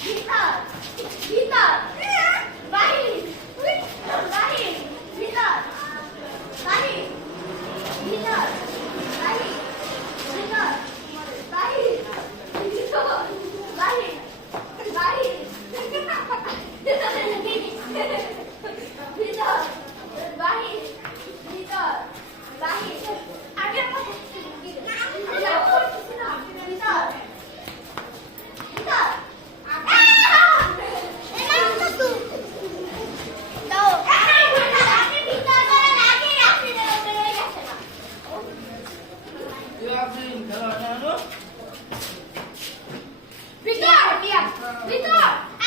ভিতর ভিতর বাহির বাহির ভিতর বাহির ভিতর বাহির ভিতর বাহির ভিতর বাহির বাহির ভিতর বাহির ভিতর বাহির আগে ভিতর Victor! Victor!